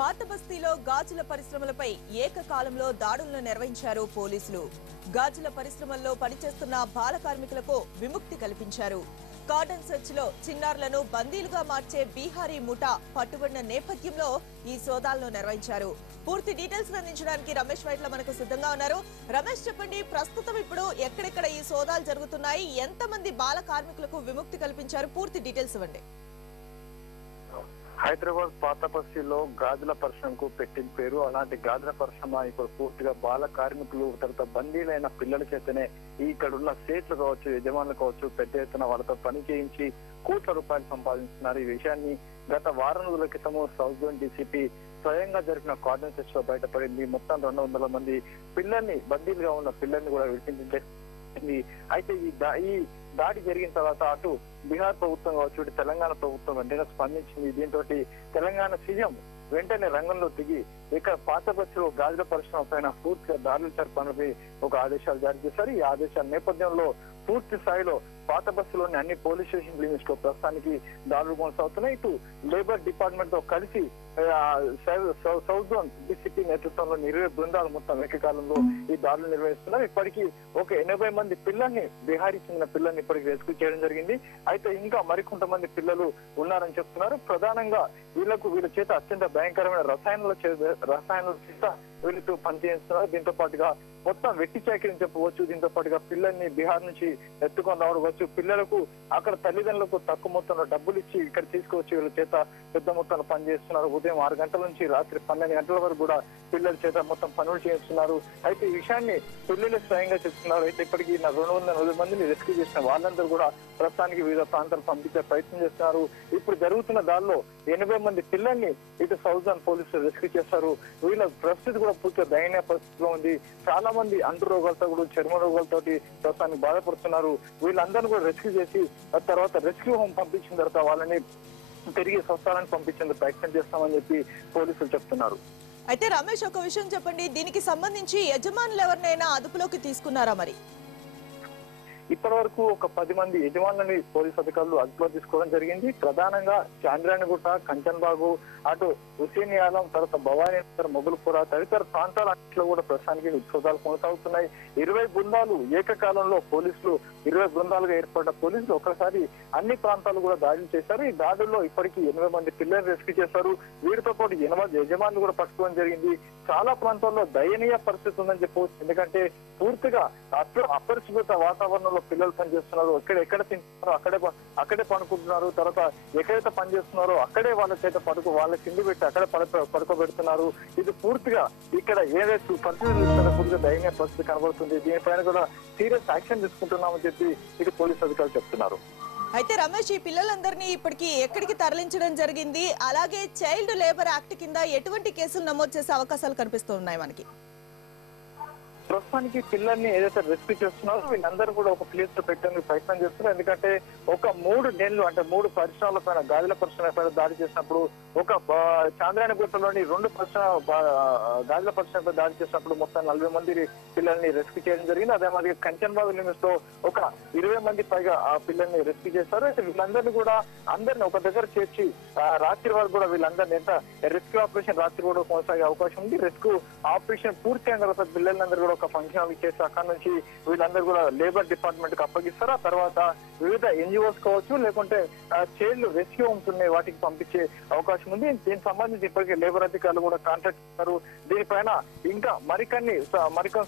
పాత బస్తీలో గాజుల పరిశ్రమలపై ఏకకాలంలో దాడులను నిర్వహించారు పోలీసులు. గాజుల పరిశ్రమల్లో పనిచేస్తున్న బాల కార్మికులకు విముక్తి కల్పించారు. కార్డన్ సెర్చ్ లో చిన్నారులను బందీలుగా మార్చే బీహారీ ముఠా పట్టుబడిన నేపథ్యంలో ఈ సోదాలను నిర్వహించారు. పూర్తి డీటెయిల్స్ అందించడానికి రమేష్ వైట్ల మనకు సిద్ధంగా ఉన్నారు. రమేష్, చెప్పండి, ప్రస్తుతం ఇప్పుడు ఎక్కడెక్కడ ఈ సోదాలు జరుగుతున్నాయి, ఎంతమంది బాల కార్మికులకు విముక్తి కల్పించారు, పూర్తి డీటెయిల్స్ ఇవ్వండి. హైదరాబాద్ పాత బస్తీలో గాజుల పరిశ్రమకు పెట్టిన పేరు. అలాంటి గాజుల పరిశ్రమ ఇప్పుడు పూర్తిగా బాల కార్మికులు తర్వాత బందీలైన పిల్లల చేతనే ఇక్కడ ఉన్న సేట్లు కావచ్చు, యజమానులు కావచ్చు, పెద్ద ఎత్తున వాళ్ళతో పని చేయించి కోట్ల రూపాయలు సంపాదించుతున్నారు. ఈ విషయాన్ని గత వారం రోజుల క్రితము సౌత్ జోన్ డీసీపీ స్వయంగా జరిపిన కార్డన్ సెర్చ్ లో బయటపడింది. మొత్తం 200 మంది పిల్లల్ని, బందీలుగా ఉన్న పిల్లల్ని కూడా విడిపించింది. అయితే ఈ దాడి జరిగిన తర్వాత అటు బీహార్ ప్రభుత్వం కావచ్చు, ఇటు తెలంగాణ ప్రభుత్వం వెంటనే స్పందించింది. దీంతో తెలంగాణ సీఎం వెంటనే రంగంలో దిగి ఇక్కడ పాత బస్సులో గాజుల పరిశ్రమ పైన పూర్తిగా దాడులు జరపడానికి ఒక ఆదేశాలు జారీ చేశారు. ఈ ఆదేశాల నేపథ్యంలో పూర్తి స్థాయిలో పాత బస్సులోని అన్ని పోలీస్ స్టేషన్ లిమిట్స్ లో ప్రస్తుతానికి దాడులు కొనసాగుతున్నాయి. ఇటు లేబర్ డిపార్ట్మెంట్ తో కలిసి సౌత్ జోన్ డీసీపీ నేతృత్వంలో 20 బృందాలు మొత్తం ఏకకాలంలో ఈ దాడులు నిర్వహిస్తున్నారు. ఇప్పటికీ ఒక 80 మంది పిల్లల్ని, బీహారీ చెందిన పిల్లల్ని ఇప్పటికి రెస్క్యూ చేయడం జరిగింది. అయితే ఇంకా మరికొంతమంది పిల్లలు ఉన్నారని చెప్తున్నారు. ప్రధానంగా వీళ్ళ చేత అత్యంత భయంకరమైన రసాయనాల చేత వీళ్ళతో పనిచేస్తున్నారు. దీంతో పాటుగా మొత్తం వెట్టి చాకిరిని చెప్పవచ్చు. దీంతో పాటుగా పిల్లల్ని బీహార్ నుంచి ఎత్తుకొని రావడవచ్చు, పిల్లలకు అక్కడ తల్లిదండ్రులకు తక్కువ మొత్తంలో డబ్బులు ఇచ్చి ఇక్కడ తీసుకువచ్చి వీళ్ళ చేత పెద్ద మొత్తంలో పనిచేస్తున్నారు. ఉదయం 6 గంటల నుంచి రాత్రి 12 గంటల వరకు కూడా పిల్లల చేత మొత్తం పనులు చేస్తున్నారు. అయితే ఈ విషయాన్ని పిల్లలే స్వయంగా చెప్తున్నారు. అయితే ఇప్పటికీ 240 మందిని రెస్క్యూ చేసిన వాళ్ళందరూ కూడా ప్రస్తుతానికి వివిధ ప్రాంతాలు పంపించే ప్రయత్నం చేస్తున్నారు. ఇప్పుడు జరుగుతున్న దానిలో 80 మంది పిల్లల్ని ఇటు సౌత్ జోన్ పోలీసులు రెస్క్యూ చేస్తారు. వీళ్ళ పరిస్థితి కూడా పూర్తిగా దయనీయ పరిస్థితిలో ఉంది. చాలా మంది అంటు రోగాలతో కూడా, చర్మ రోగాలతో ప్రస్తుతానికి బాధపడుతున్నారు. వీళ్ళందరినీ కూడా రెస్క్యూ చేసి తర్వాత రెస్క్యూ హోమ్ పంపించిన తర్వాత వాళ్ళని తిరిగి స్వస్థలానికి పంపించేందుకు ప్రయత్నం చేస్తామని చెప్పి పోలీసులు చెప్తున్నారు. అయితే రమేష్, ఒక విషయం చెప్పండి, దీనికి సంబంధించి యజమానులు ఎవరినైనా అదుపులోకి తీసుకున్నారా? మరి ఇప్పటి వరకు ఒక 10 మంది యజమానులని పోలీసు అధికారులు అదుపులో తీసుకోవడం జరిగింది. ప్రధానంగా చాంద్రాయణగుట్ట, కంచన్బాగు, అటు హుసేన్ ఆలం, తర్వాత భవానీ నగర్, మొగుల్పుర తదితర ప్రాంతాలన్నింటిలో కూడా ప్రస్తుతానికి సోదాలు కొనసాగుతున్నాయి. 20 బృందాలు ఏకకాలంలో పోలీసులు 20 బృందాలుగా ఏర్పడ్డ పోలీసులు ఒకసారి అన్ని ప్రాంతాలు కూడా దాడులు చేశారు. ఈ దాడుల్లో ఇప్పటికీ 80 మంది పిల్లల్ని రెస్క్యూ చేశారు. వీరితో పాటు 80 యజమానులు కూడా పట్టుకోవడం జరిగింది. చాలా ప్రాంతాల్లో దయనీయ పరిస్థితి ఉందని చెప్పవచ్చు. ఎందుకంటే పూర్తిగా అపరిశుభ్రత వాతావరణంలో పిల్లలు పనిచేస్తున్నారు. ఎక్కడ తింటున్నారో అక్కడే పడుకుంటున్నారు. తర్వాత ఎక్కడైతే పనిచేస్తున్నారో అక్కడే వాళ్ళ చేత వాళ్ళ కింది పెట్టి అక్కడే పడుకోబెడుతున్నారు. ఇది పూర్తిగా ఇక్కడ ఏదైతే పరిస్థితులు పూర్తిగా దయనీయ పరిస్థితి కనబడుతుంది. దీనిపైన కూడా సీరియస్ యాక్షన్ తీసుకుంటున్నామని చెప్పి ఇది పోలీసు అధికారులు చెప్తున్నారు. అయితే రమేష్, ఈ పిల్లలందరినీ ఇప్పటికి ఎక్కడికి తరలించడం జరిగింది? అలాగే చైల్డ్ లేబర్ యాక్ట్ కింద ఎటువంటి కేసులు నమోదు చేసే అవకాశాలు కనిపిస్తున్నాయి మనకి? ప్రస్తుతానికి పిల్లల్ని ఏదైతే రెస్క్యూ చేస్తున్నారో వీళ్ళందరూ కూడా ఒక ప్లేస్ లో పెట్టడానికి ప్రయత్నం చేస్తున్నారు. ఎందుకంటే ఒక 3 నెలలు అంటే 3 పరిశ్రమల పైన, గాజుల పరిశ్రమ పైన దాడి చేసినప్పుడు, ఒక చాంద్రాయణగుట్టలోని 2 గాజుల పరిశ్రమపై దాడి చేసినప్పుడు మొత్తం 40 మంది పిల్లల్ని రెస్క్యూ చేయడం జరిగింది. అదే మాదిరి కంచన్బాగ్ లిమిట్స్ లో ఒక 20 మంది పైగా ఆ పిల్లల్ని రెస్క్యూ చేశారు. అయితే వీళ్ళందరినీ కూడా అందరినీ ఒక దగ్గర చేర్చి రాత్రి వరకు కూడా వీళ్ళందరినీ రెస్క్యూ ఆపరేషన్ రాత్రి కూడా కొనసాగే అవకాశం ఉంది. రెస్క్యూ ఆపరేషన్ పూర్తి అయిన తర్వాత పిల్లలందరూ కూడా ఒక ఫంక్షన్ హాల్ ఇచ్చేసి అక్కడ నుంచి వీళ్ళందరూ కూడా లేబర్ డిపార్ట్మెంట్ కి అప్పగిస్తారు. ఆ తర్వాత వివిధ ఎన్జిఓస్ కావచ్చు, లేకుంటే చైల్డ్ రెస్క్యూ హోమ్స్ ఉన్నాయి, వాటికి పంపించే అవకాశం ఉంది. దీనికి సంబంధించి ఇప్పటికే లేబర్ అధికారులు కూడా కాంటాక్ట్ చేస్తారు. దీనిపైన ఇంకా మరికొన్ని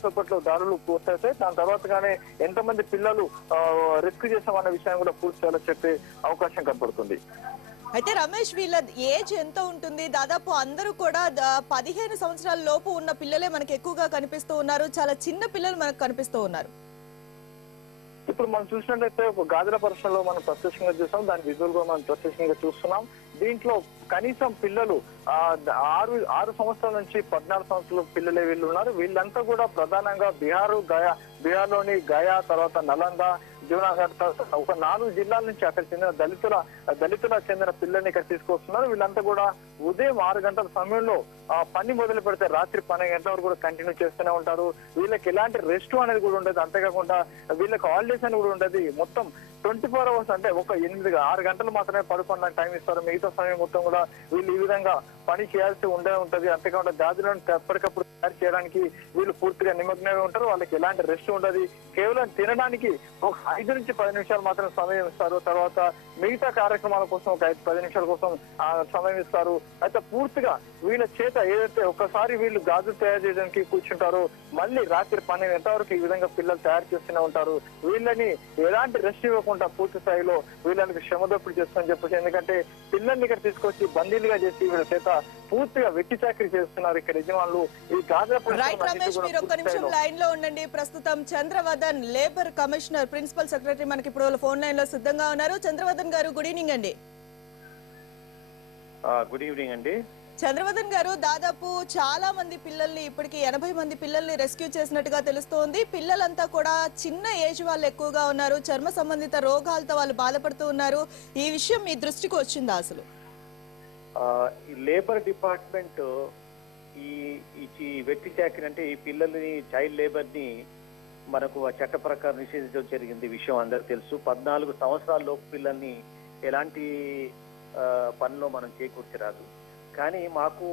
సేపట్లో దాడులు పూర్తయితాయి. దాని తర్వాతగానే ఎంతమంది పిల్లలు రెస్క్యూ చేస్తామన్న విషయాన్ని కూడా పూర్తి చేయాలని చెప్పే అవకాశం కనపడుతుంది. అయితే రమేష్, వీళ్ళ ఏజ్ ఎంత ఉంటుంది? దాదాపు అందరూ కూడా 15 సంవత్సరాల లోపు ఉన్న పిల్లలే మనకు ఎక్కువగా కనిపిస్తూ ఉన్నారు. చాలా చిన్న పిల్లలు మనకు కనిపిస్తూ ఉన్నారు. ఇప్పుడు మనం చూసినట్లయితే ఒక గాజుల పరిశ్రమలో మనం ప్రత్యక్షంగా చూస్తాం, దాని విజువల్ గా మనం ప్రత్యక్షంగా చూస్తున్నాం. దీంట్లో కనీసం పిల్లలు 6 సంవత్సరాల నుంచి 14 సంవత్సరాల పిల్లలే వీళ్ళు ఉన్నారు. వీళ్ళంతా కూడా ప్రధానంగా బీహార్లోని గయా, తర్వాత నలంద జీవనాధార ఒక 4 జిల్లాల నుంచి అక్కడ చెందిన దళితులకు చెందిన పిల్లల్ని ఇక్కడ తీసుకొస్తున్నారు. వీళ్ళంతా కూడా ఉదయం 6 గంటల సమయంలో పని మొదలు పెడితే రాత్రి 12 గంటల వరకు కూడా కంటిన్యూ చేస్తూనే ఉంటారు. వీళ్ళకి ఎలాంటి రెస్ట్ అనేది కూడా ఉండదు. అంతేకాకుండా వీళ్ళకి హాలిడేస్ అని కూడా ఉండదు. మొత్తం 24 hours అంటే ఒక 6 గంటలు మాత్రమే పడుకోవడానికి టైం ఇస్తారు. మిగతా సమయం మొత్తం కూడా వీళ్ళు ఈ విధంగా పని చేయాల్సి ఉంటది. అంతేకాకుండా గాజులను ఎప్పటికప్పుడు తయారు చేయడానికి వీళ్ళు పూర్తిగా నిమగ్నమై ఉంటారు. వాళ్ళకి ఎలాంటి రెస్ట్ ఉండదు. కేవలం తినడానికి ఒక 5 నుంచి 10 నిమిషాలు మాత్రం సమయం ఇస్తారు. తర్వాత మిగతా కార్యక్రమాల కోసం ఒక 5-10 నిమిషాల కోసం సమయం ఇస్తారు. అయితే పూర్తిగా వీళ్ళ చేత ఏదైతే ఒక్కసారి వీళ్ళు గాజులు తయారు చేయడానికి కూర్చుంటారో మళ్ళీ రాత్రి 12 గంటల వరకు ఈ విధంగా పిల్లలు తయారు చేస్తూనే ఉంటారు. వీళ్ళని ఎలాంటి రెస్ట్ ఇవ్వకుండా పూర్తి స్థాయిలో వీళ్ళకి శ్రమదోపిడి చేస్తామని చెప్పేసి, ఎందుకంటే పిల్లల్ని ఇక్కడ తీసుకొచ్చి బందీలుగా చేసి వీళ్ళ చేత పూర్తిగా వెట్టి చాకరీ చేస్తున్నారు ఇక్కడ యజమానులు. ఈ గాజుల రైట్ రమేష్, మీరు ఒక్క నిమిషం లైన్ లో ఉండండి. ప్రస్తుతం Chandravadan labour commissioner principal secretary మనకి ఇప్పుడు ఫోన్ లైన్ లో సిద్ధంగా ఉన్నారు. చంద్రవదన్ గారు, గుడ్ ఈవినింగ్ అండి. గుడ్ ఈవినింగ్ అండి. చంద్రవదన్ గారు, దాదాపు చాలా మంది పిల్లల్ని, ఇప్పటికి 80 మంది పిల్లల్ని రెస్క్యూ చేసినట్టుగా తెలుస్తోంది. పిల్లలంతా కూడా చిన్న ఏజ్ వాళ్ళు ఎక్కువగా ఉన్నారు. చర్మ సంబంధిత రోగాలతో వాళ్ళు బాధపడుతూ ఉన్నారు. ఈ విషయం మీ దృష్టికి వచ్చిందా అసలు? ఈ లేబర్ డిపార్ట్మెంట్ ఈ వెట్టి చాకరీ అంటే ఈ పిల్లల్ని, చైల్డ్ లేబర్ ని మనకు ఆ చట్ట ప్రకారం నిషేధించడం జరిగింది. విషయం అందరికి తెలుసు. 14 సంవత్సరాల లోపు పిల్లల్ని ఎలాంటి పనిలో మనం చేకూర్చరాదు. కానీ మాకు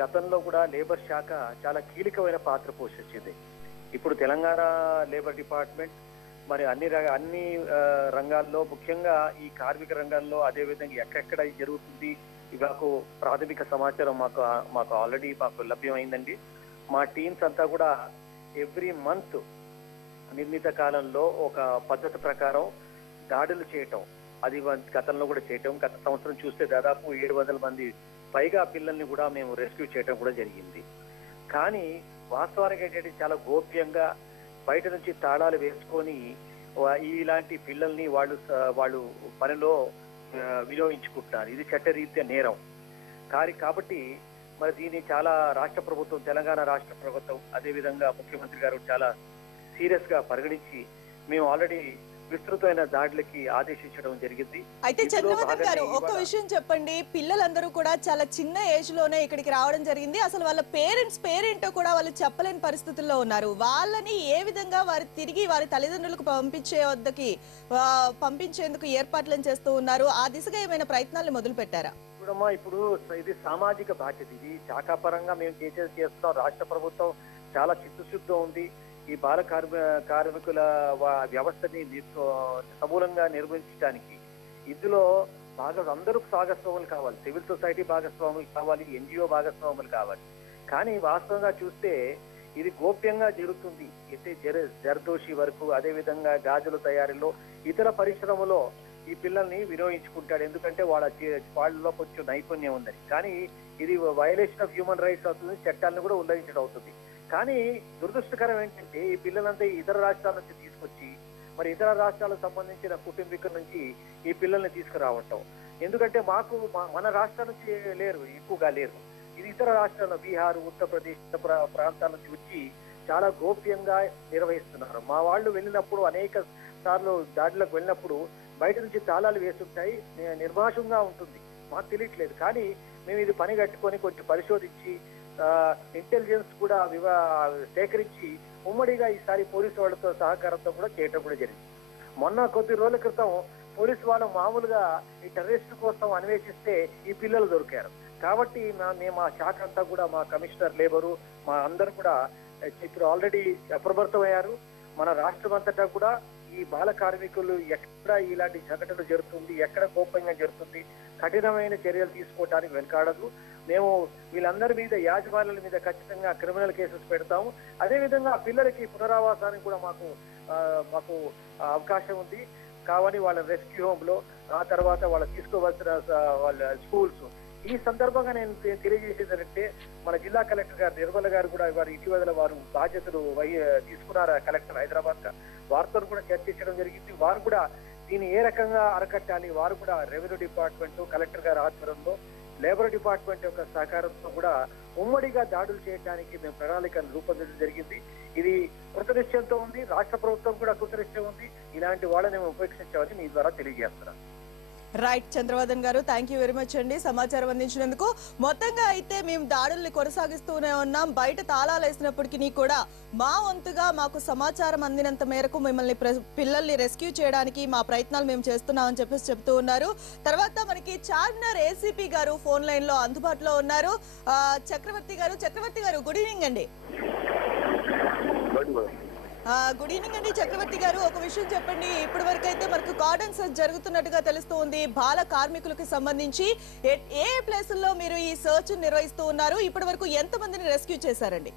గతంలో కూడా లేబర్ శాఖ చాలా కీలకమైన పాత్ర పోషించింది. ఇప్పుడు తెలంగాణ లేబర్ డిపార్ట్మెంట్ మరి అన్ని రంగాల్లో, ముఖ్యంగా ఈ కార్మిక రంగాల్లో, అదేవిధంగా ఎక్కడెక్కడ జరుగుతుంది మాకు ప్రాథమిక సమాచారం మాకు ఆల్రెడీ లభ్యమైందండి. మా టీమ్స్ అంతా కూడా ఎవ్రీ మంత్ నిర్ణీత కాలంలో ఒక పద్ధతి ప్రకారం దాడులు చేయటం, అది గతంలో కూడా చేయటం. గత సంవత్సరం చూస్తే దాదాపు 700 మంది పైగా పిల్లల్ని కూడా మేము రెస్క్యూ చేయటం కూడా జరిగింది. కానీ వాస్తవానికి ఏంటంటే చాలా గోప్యంగా బయట నుంచి తాళాలు వేసుకొని ఇలాంటి పిల్లల్ని వాళ్ళు పనిలో వినియోగించుకుంటున్నారు. ఇది చట్టరీత్యా నేరం. కాబట్టి మరి దీన్ని చాలా రాష్ట్ర ప్రభుత్వం, తెలంగాణ రాష్ట్ర ప్రభుత్వం, అదేవిధంగా ముఖ్యమంత్రి గారు చాలా సీరియస్ గా పరిగణించి మేము ఆల్రెడీ విస్తృతమైన దాడులకి ఆదేశించడం జరిగింది. అయితే చంద్రవదన్ గారు, ఒక విషయం చెప్పండి. పిల్లలందరూ కూడా చాలా చిన్న ఏజ్ లోనే ఇక్కడికి రావడం జరిగింది. అసలు వాళ్ళ పేరెంటో కూడా వాళ్ళు చెప్పలేని పరిస్థితుల్లో ఉన్నారు. వాళ్ళని ఏ విధంగా తిరిగి వారి తల్లిదండ్రులకు పంపించేందుకు ఏర్పాట్లను చేస్తూ ఉన్నారు? ఆ దిశగా ఏమైనా ప్రయత్నాలు మొదలు పెట్టారా? చూడమ్మా, ఇప్పుడు ఇది సామాజిక బాధ్యత. ఇది శాఖాపరంగా మేము చేస్తున్నాం. రాష్ట్ర ప్రభుత్వం చాలా చిత్తశుద్ధి ఉంది. ఈ బాల కార్మికుల వ్యవస్థని సమూలంగా నిర్వహించడానికి ఇందులో అందరూ భాగస్వాములు కావాలి. సివిల్ సొసైటీ భాగస్వాములు కావాలి, ఎన్జిఓ భాగస్వాములు కావాలి. కానీ వాస్తవంగా చూస్తే ఇది గోప్యంగా జరుగుతుంది. అయితే జర్దోషి వరకు, అదేవిధంగా గాజుల తయారీలో, ఇతర పరిశ్రమలో ఈ పిల్లల్ని వినియోగించుకుంటాడు. ఎందుకంటే వాళ్ళలో కొంచెం నైపుణ్యం ఉందని. కానీ ఇది వయలేషన్ ఆఫ్ హ్యూమన్ రైట్స్ అవుతుంది, చట్టాలను కూడా ఉల్లంఘించడం అవుతుంది. కానీ దురదృష్టకరం ఏంటంటే ఈ పిల్లలంతా ఇతర రాష్ట్రాల నుంచి తీసుకొచ్చి మరి ఇతర రాష్ట్రాలకు సంబంధించిన కుటుంబీకుల నుంచి ఈ పిల్లల్ని తీసుకురావటం. ఎందుకంటే మన రాష్ట్రాల నుంచి ఎక్కువగా లేరు. ఇది ఇతర రాష్ట్రాల్లో బీహార్, ఉత్తరప్రదేశ్ ప్రాంతాల నుంచి వచ్చి చాలా గోప్యంగా నిర్వహిస్తున్నారు. మా వాళ్ళు వెళ్ళినప్పుడు అనేక సార్లు దాడులకు వెళ్ళినప్పుడు బయట నుంచి తాళాలు వేస్తుంటాయి, నిర్మాషంగా ఉంటుంది, మాకు తెలియట్లేదు. కానీ మేము ఇది పని కట్టుకొని కొంచెం పరిశోధించి ఇంటెలిజెన్స్ కూడా సేకరించి ఉమ్మడిగా ఈసారి పోలీసు వాళ్ళతో సహకారంతో కూడా చేయటం కూడా జరిగింది. మొన్న కొద్ది రోజుల క్రితం పోలీసు వాళ్ళు మామూలుగా ఈ టెర్రరిస్ట్ కోసం అన్వేషిస్తే ఈ పిల్లలు దొరికారు. కాబట్టి మా శాఖ అంతా కూడా, మా కమిషనర్ లేబరు, మా అందరూ కూడా ఇప్పుడు ఆల్రెడీ అప్రమత్తమయ్యారు. మన రాష్ట్రం అంతటా కూడా ఈ బాల కార్మికులు ఎక్కడ ఇలాంటి సంఘటనలు జరుగుతుంది, ఎక్కడ గోప్యంగా జరుగుతుంది, కఠినమైన చర్యలు తీసుకోవడానికి వెనకాడదు. మేము వీళ్ళందరి మీద, యాజమాన్యాల మీద ఖచ్చితంగా క్రిమినల్ కేసెస్ పెడతాము. అదేవిధంగా పిల్లలకి పునరావాసానికి కూడా మాకు అవకాశం ఉంది. కావని వాళ్ళ రెస్క్యూ హోమ్ లో, ఆ తర్వాత వాళ్ళ తీసుకోవాల్సిన వాళ్ళ స్కూల్స్. ఈ సందర్భంగా నేను తెలియజేసేదంటే మన జిల్లా కలెక్టర్ గారు నిర్మల గారు కూడా ఇటీవల వారు బాధ్యతలు తీసుకున్నారు. కలెక్టర్ హైదరాబాద్ వారితో కూడా చర్చించడం జరిగింది. వారు కూడా దీన్ని ఏ రకంగా అరకట్టాలి, వారు కూడా రెవెన్యూ డిపార్ట్మెంట్, కలెక్టర్ గారి ఆధ్వర్యంలో లేబర్ డిపార్ట్మెంట్ యొక్క సహకారంతో కూడా ఉమ్మడిగా దాడులు చేయడానికి మేము ప్రణాళికను రూపొందించడం జరిగింది. ఇది కృతనిశ్చయంతో ఉంది, రాష్ట్ర ప్రభుత్వం కూడా కృతనిశ్చయం ఉంది. ఇలాంటి వాళ్ళని మేము ఉపేక్షించామని మీ ద్వారా తెలియజేస్తున్నాం. రైట్ చంద్రవర్ధన్ గారు, థ్యాంక్ యూ వెరీ మచ్ అండి సమాచారం అందించినందుకు. మొత్తంగా అయితే మేము దాడుల్ని కొనసాగిస్తూనే ఉన్నాం. బయట తాళాలు వేసినప్పటికీ కూడా మా వంతుగా మాకు సమాచారం అందినంత మేరకు మిమ్మల్ని పిల్లల్ని రెస్క్యూ చేయడానికి మా ప్రయత్నాలు మేము చేస్తున్నామని చెప్పేసి చెప్తూ ఉన్నారు. తర్వాత మనకి చార్మినార్ ఏసీపీ గారు ఫోన్ లైన్ లో అందుబాటులో ఉన్నారు. చక్రవర్తి గారు గుడ్ ఈవినింగ్ అండి. గుడ్ ఈవినింగ్ అండి చక్రవర్తి గారు, ఒక విషయం చెప్పండి. ఇప్పటి వరకు అయితే మనకు కార్డన్ సర్చ్ జరుగుతున్నట్టుగా తెలుస్తూ ఉంది. బాల కార్మికులకు సంబంధించి ఏ ప్లేసుల్లో మీరు ఈ సర్చ్ నిర్వహిస్తూ ఉన్నారు? ఇప్పటి వరకు ఎంత మందిని రెస్క్యూ చేశారండి?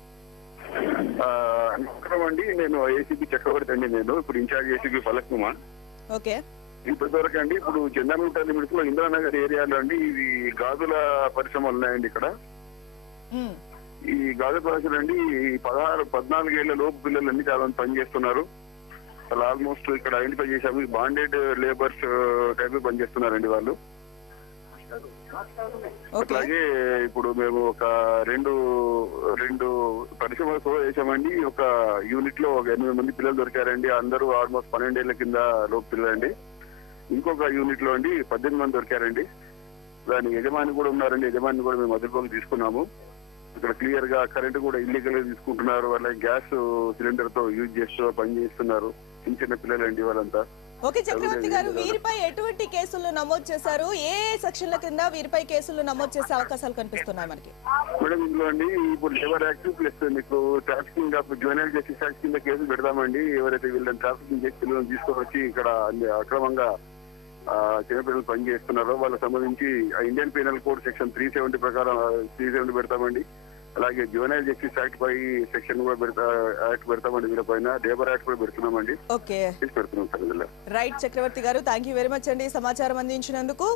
నమస్కారం అండి, నేను ఏసీపీ చక్రవర్తి అండి. నేను ఇప్పుడు incharge ACP Falak Kumar. Okay, ఇప్పటివరకు అండి ఇప్పుడు చందానగుట్ట లిమిట్స్ లో ఇందిరానగర్ ఏరియాలో అండి ఇది గాజుల పరిశ్రమలు ఉన్నాయండి. ఇక్కడ ఈ గాజు పరిశ్రమ అండి 14 ఏళ్ల లోపు పిల్లలన్నీ చాలా మంది పనిచేస్తున్నారు. వాళ్ళు ఆల్మోస్ట్ ఇక్కడ ఐడెంటిఫై చేశాము. బాండెడ్ లేబర్స్ టైప్ పనిచేస్తున్నారండి వాళ్ళు. అట్లాగే ఇప్పుడు మేము ఒక రెండు పరిశ్రమలు చేసామండి. ఒక యూనిట్ లో ఒక 8 మంది పిల్లలు దొరికారండి. అందరూ ఆల్మోస్ట్ 12 ఏళ్ల కింద లోపు పిల్లలండి. ఇంకొక యూనిట్ లో అండి 18 మంది దొరికారండి. దాని యజమాని కూడా ఉన్నారండి. యజమాని కూడా మేము అదుపులోకి తీసుకున్నాము. ఇక్కడ క్లియర్ గా కరెంట్ కూడా ఇల్లీగల్ గా తీసుకుంటున్నారు. వాళ్ళ గ్యాస్ సిలిండర్ తో యూజ్ చేస్తూ పనిచేస్తున్నారు. చిన్న పిల్లలండి వాళ్ళంతా. ఓకే చక్రవర్తి గారు, వీరిపై ఎటువంటి కేసులు నమోదు చేశారు? ఏ సెక్షన్ల కింద వీరిపై కేసులు నమోదు చేసే అవకాశాలు కనిపిస్తున్నాయి మనకి? మేడం ఇందులో అండి ఇప్పుడు లేబర్ యాక్ట్ ప్లస్ మీకు trafficking of juvenile justice act కింద కేసులు పెడతామండి. ఎవరైతే వీళ్ళని ట్రాఫికింగ్ చేసి పిల్లలను తీసుకొచ్చి ఇక్కడ అక్రమంగా చిన్నపిల్లలు పనిచేస్తున్నారో వాళ్ళకి సంబంధించి ఇండియన్ పీనల్ కోడ్ సెక్షన్ 370 ప్రకారం 370 పెడతామండి. అలాగే జువెనైల్ జస్టిస్ యాక్ట్ పై సెక్షన్ కూడా పెడతామండి. వీళ్ళ పైన లేబర్ యాక్ట్ కూడా పెడుతున్నామండి. ఓకే, పెడుతున్నాం సార్. రైట్ చక్రవర్తి గారు, థ్యాంక్ యూ వెరీ మచ్ అండి సమాచారం అందించినందుకు.